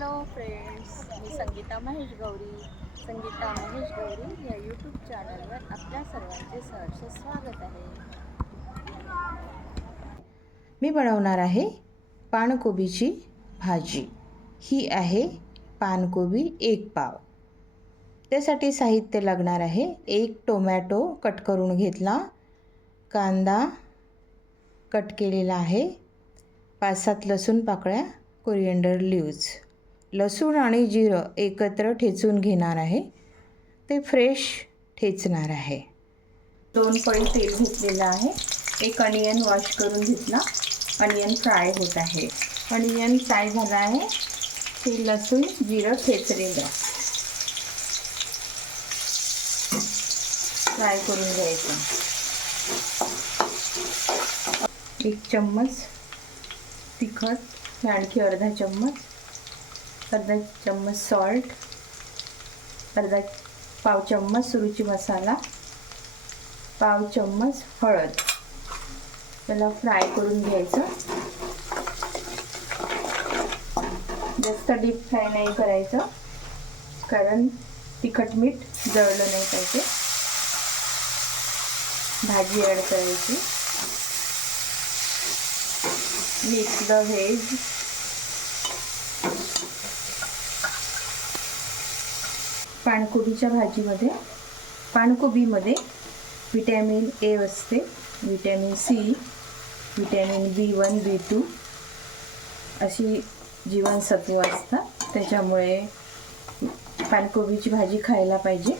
Hello friends, मी संगीता महेश गौरी. संगीता महेश गौरी या YouTube चॅनलवर आपल्या सर्वांचे सहर्ष स्वागत आहे. मी बनवणार आहे पानकोबीची भाजी. ही आहे पानकोबी 1 पाव. त्यासाठी साहित्य लागणार आहे: 1 टोमॅटो कट करून घेतला, कांदा कट केलेला आहे, 5-7 लसूण पाकळ्या, कोरिएंडर लीव्ज. लसूण आणि जिरं एकत्र ठेचून घेणार आहे, ते फ्रेश ठेचणार आहे. 2 पळी तेल घेतलेलं आहे. 1 अनियन वॉश करून घेतला. अनियन फ्राय होत आहे. अनियन फ्राय झाला आहे. ते लसूण जिरं ठेचलेलं फ्राय करून घ्यायचं. 1 चम्मच तिखट, आणखी अर्धा चम्मच सॉल्ट, पाव चम्मच रुची मसाला, पाव चम्मच हळद. त्याला फ्राय करून घ्यायचं. जास्त डीप फ्राय नाही करायचं, कारण तिखट मीठ जळलं नाही पाहिजे. भाजी ॲड करायची. Mix the veg. पानकोबीमध्ये विटॅमिन ए असते, vitamin C, vitamin B1, B2 अशी जीवनसत्व असतात. त्याच्यामुळे पानकोबीची भाजी खायला पाहिजे.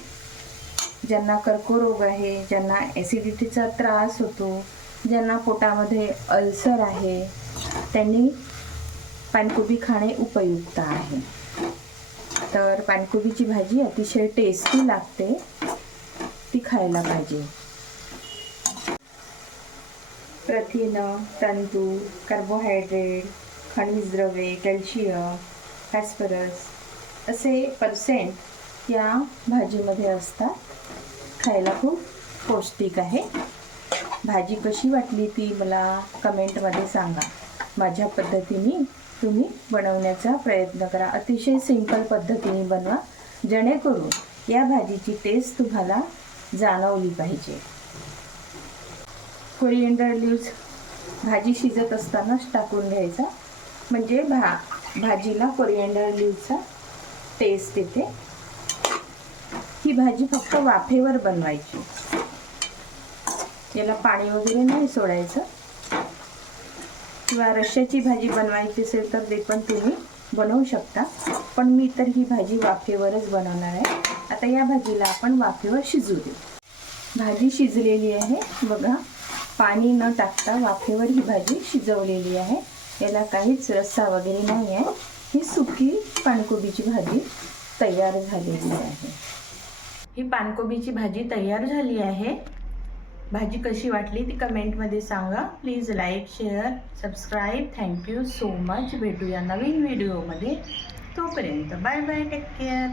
ज्यांना कर्करोग आहे, ज्यांना ॲसिडिटीचा त्रास होतो, ज्यांना पोटामध्ये अल्सर आहे, त्यांनी पानकोबी खाणे उपयुक्त आहे. तर पानकोबीची भाजी अतिशय टेस्टी लागते, ती खायला पाहिजे. प्रथिने, तंतू, कार्बोहायड्रेट, खनिज द्रव्ये, कॅल्शियम, फॉस्फरस असे पर्सेंट या भाजीमध्ये असतात. खायला खूप पौष्टिक आहे. भाजी कशी वाटली ती मला कमेंटमध्ये सांगा. माझ्या पद्धतीने तुम्ही बनवण्याचा प्रयत्न करा. अतिशय सिंपल पद्धतीने बनवा, जेणेकरून या भाजीची टेस्ट तुम्हाला जाणवली पाहिजे. कोरिएंडर लीव्ज भाजी शिजत असतानाच टाकून घ्यायचा, म्हणजे भाजीला कोरिएंडर लीव्जचा टेस्ट येते. ही भाजी फक्त वाफेवर बनवायची. याला पाणी वगैरे नाही सोडायचं. किंवा रश्श्याची भाजी बनवायची असेल तर ते पण तुम्ही बनवू शकता, पण मी तर ही भाजी वाफेवरच बनवणार आहे. आता या भाजीला आपण वाफेवर शिजू देऊ. भाजी शिजलेली आहे बघा. पाणी न टाकता वाफेवर ही भाजी शिजवलेली आहे. याला काहीच रस्सा वगैरे नाही आहे. ही सुकी पानकोबीची भाजी तयार झालेली आहे. ही पानकोबीची भाजी तयार झाली आहे. भाजी कशी वाटली ती कमेंटमध्ये सांगा. Please like, share, subscribe. Thank you so much. भेटूया नवीन व्हिडिओमध्ये. तोपर्यंत बाय बाय, टेक केअर.